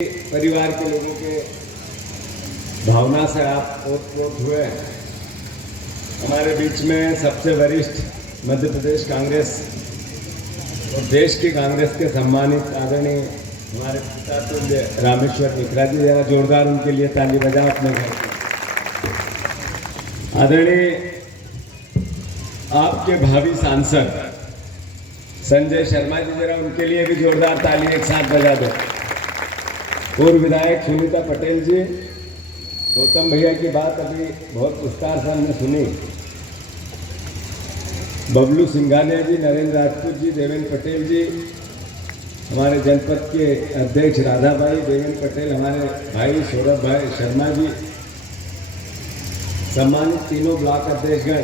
परिवार के लोगों के भावना से आप ओत-प्रोत हुए। हमारे बीच में सबसे वरिष्ठ मध्य प्रदेश कांग्रेस और देश की कांग्रेस के सम्मानित आदरणीय हमारे पिता तुल्य रामेश्वर निखरा जी, जरा जोरदार उनके लिए ताली बजाओ अपने घर पे। आदरणीय आपके भावी सांसद संजय शर्मा जी, जरा उनके लिए भी जोरदार ताली एक साथ बजा दो। पूर्व विधायक सुनीता पटेल जी, गौतम भैया की बात अभी बहुत विस्तार से हमने सुनी। बबलू सिंघानिया जी, नरेंद्र राजपूत जी, देवेंद्र पटेल जी, हमारे जनपद के अध्यक्ष राधा भाई, देवेंद्र पटेल, हमारे भाई सौरभ भाई शर्मा जी, सम्मानित तीनों ब्लॉक अध्यक्षगण,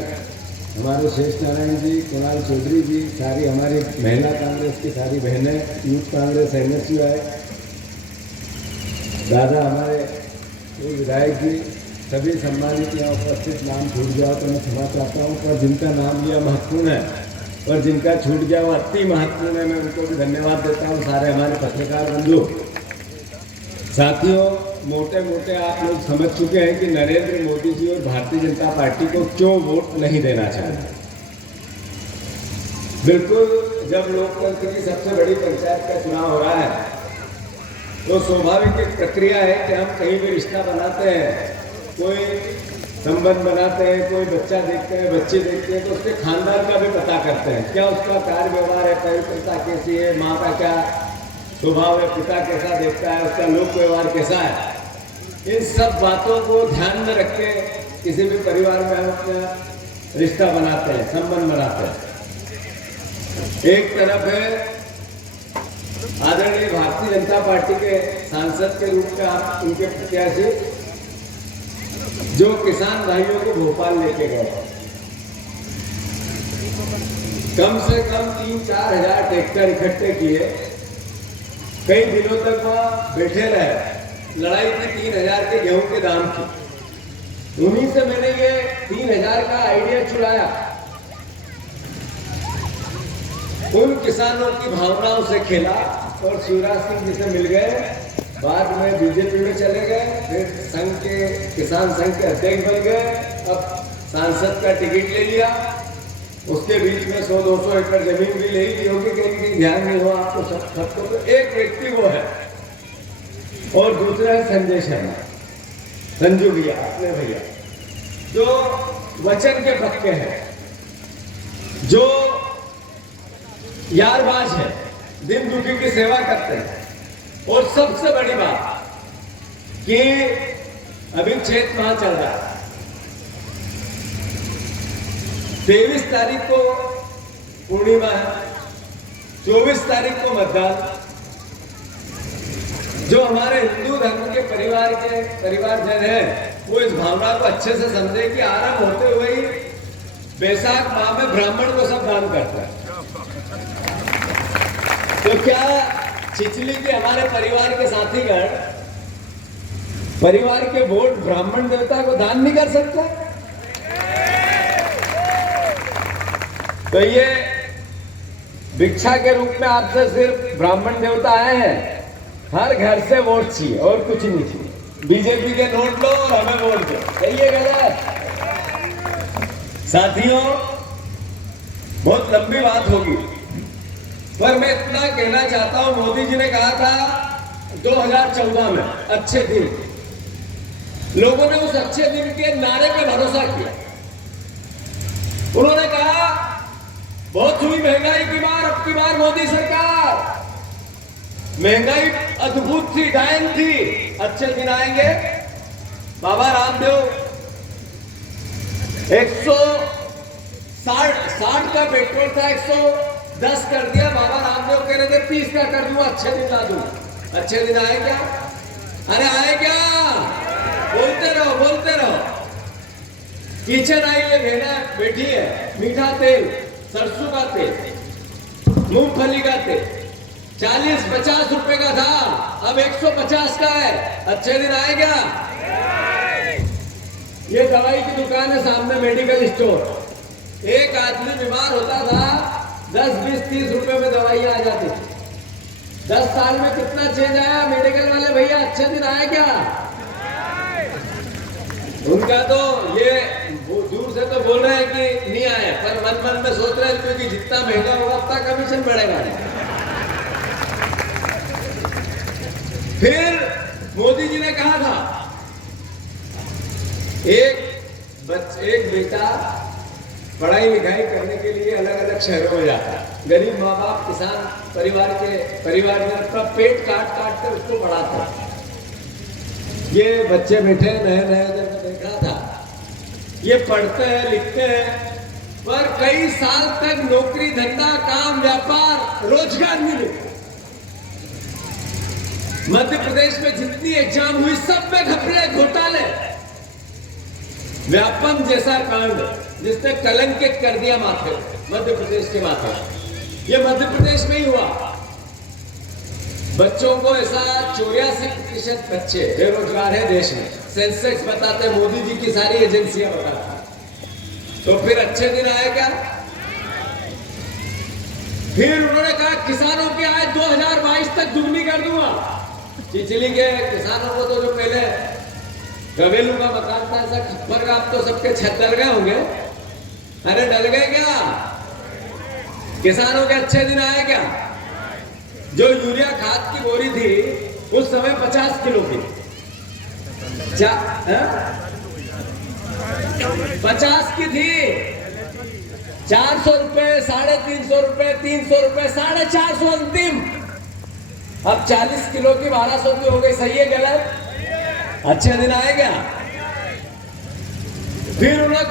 हमारे शेष नारायण जी, कुणाल चौधरी जी, सारी हमारी महिला कांग्रेस की सारी बहनें, यूथ कांग्रेस NSUI, दादा हमारे पूर्व विधायक जी, सभी सम्मानित यहाँ उपस्थित, नाम छूट जाओ तो मैं क्षमा चाहता हूँ, पर जिनका नाम लिया महत्वपूर्ण है और जिनका छूट गया वो अति महत्वपूर्ण है, मैं उनको भी धन्यवाद देता हूँ। सारे हमारे पत्रकार बंधु साथियों, मोटे मोटे आप लोग समझ चुके हैं कि नरेंद्र मोदी जी और भारतीय जनता पार्टी को क्यों वोट नहीं देना चाहिए। बिल्कुल, जब लोकतंत्र की सबसे बड़ी पंचायत का चुनाव हो रहा है तो स्वाभाविक एक प्रक्रिया है कि हम कहीं भी रिश्ता बनाते हैं, कोई संबंध बनाते हैं, कोई बच्चा देखते हैं, बच्चे देखते हैं, तो उसके खानदान का भी पता करते हैं, क्या उसका कार्य व्यवहार है, पवित्रता कैसी है, माँ का क्या स्वभाव है, पिता कैसा देखता है, उसका लोक व्यवहार कैसा है। इन सब बातों को ध्यान में रख के किसी भी परिवार में हम अपना रिश्ता बनाते हैं, संबंध बनाते हैं। एक तरफ है आदरणीय भारतीय जनता पार्टी के सांसद के रूप में आप उनके प्रत्याशी जो किसान भाइयों को भोपाल लेके गए, कम से कम 3-4 हजार ट्रैक्टर इकट्ठे किए, कई दिनों तक वहाँ बैठे रहे, लड़ाई की 3000 के गेहूं के दाम की। उन्हीं से मैंने ये 3000 का आइडिया चुराया, उन किसानों की भावनाओं से खेला और शिवराज सिंह जी से मिल गए, बाद में बीजेपी में चले गए, फिर संघ के किसान संघ के अध्यक्ष बन गए, अब सांसद का टिकट ले लिया। उसके बीच में 100-200 एकड़ जमीन भी ले ली होगी, कहीं ध्यान नहीं हुआ आपको सबको। तो एक व्यक्ति वो है और दूसरा है संजय शर्मा, संजू भैया, अपने भैया, जो वचन के पक्के हैं, जो यारबाज है, दिन दुखी की सेवा करते हैं। और सबसे बड़ी बात कि अभी चैत माह चल रहा है, 23 तारीख को पूर्णिमा है, 24 तारीख को मतदान। जो हमारे हिंदू धर्म के परिवारजन हैं, वो इस भावना को अच्छे से समझे कि आरंभ होते हुए ही बैसाख माह में ब्राह्मण को सब दान करता है। तो क्या चिचली के हमारे परिवार के साथीगण परिवार के वोट ब्राह्मण देवता को दान नहीं कर सकते? तो ये भिक्षा के रूप में आपसे सिर्फ ब्राह्मण देवता आए हैं, हर घर से वोट चाहिए और कुछ नहीं चाहिए। बीजेपी के नोट लो और हमें वोट दो, सही है गलत? साथियों, बहुत लंबी बात होगी, पर मैं इतना कहना चाहता हूं, मोदी जी ने कहा था 2014 में अच्छे दिन, लोगों ने उस अच्छे दिन के नारे पे भरोसा किया। उन्होंने कहा बहुत हुई महंगाई की बार, अब की बार मोदी सरकार। महंगाई अद्भुत थी, डायन थी, अच्छे दिन आएंगे। बाबा रामदेव 160 का पेट्रोल था, 110 कर दिया। बाबा रामदेव कह रहे थे 30 का कर दूंगा, अच्छे दिन ला दूं। अच्छे दिन आए क्या? अरे आए क्या? बोलते रहो, बोलते रहो। किचन आई ये बहना बैठी है, मीठा तेल, सरसों का तेल, मूंगफली का तेल 40-50 रुपए का था, अब 150 का है। अच्छे दिन आए क्या? ये दवाई की दुकान है सामने, मेडिकल स्टोर। एक आदमी बीमार होता था, 10, 20, 30 रुपए में दवाई आ जाती थी। 10 साल में कितना चेंज आया? मेडिकल वाले भैया अच्छे दिन आए क्या? उनका तो ये दूर से तो बोल रहे हैं कि नहीं आए, पर मन मन में सोच रहे हैं क्योंकि जितना महंगा होगा उतना कमीशन बढ़ेगा। फिर मोदी जी ने कहा था एक बेटा पढ़ाई लिखाई करने के लिए अलग अलग शहरों में जाता है। गरीब माँ बाप किसान परिवार में अपना पेट काट काट कर उसको पढ़ाता है। ये बच्चे बैठे नए नए उधर देखा था, ये पढ़ते हैं लिखते हैं, पर कई साल तक नौकरी धंधा काम व्यापार रोजगार नहीं मिलता। मध्य प्रदेश में जितनी एग्जाम हुई सब में घपले घोटाले, व्यापम जैसा कांड जिसने कलंकित कर दिया माथे मध्य प्रदेश के माथे। ये मध्य प्रदेश में ही हुआ। बच्चों को ऐसा 84% बच्चे बेरोजगार है देश में। सेंसेक्स बताते, मोदी जी की सारी एजेंसियां बताती। तो फिर अच्छे दिन आए क्या? फिर उन्होंने कहा किसानों की आय 2022 तक दुगनी कर दूंगा। चिचली के किसानों को तो जो पहले घरेलू का मकान था ऐसा खप्पर का, अब तो सबके छत डल गए होंगे। अरे डल गए क्या? किसानों के अच्छे दिन आए क्या? जो यूरिया खाद की बोरी थी उस समय 50 किलो की, 50 की थी, 400 रुपए, 350 रुपए, 300 रुपए, 450 अंतिम। अब 40 किलो की 1200 की हो गई। सही है गलत? अच्छे दिन आए क्या? फिर उन्होंने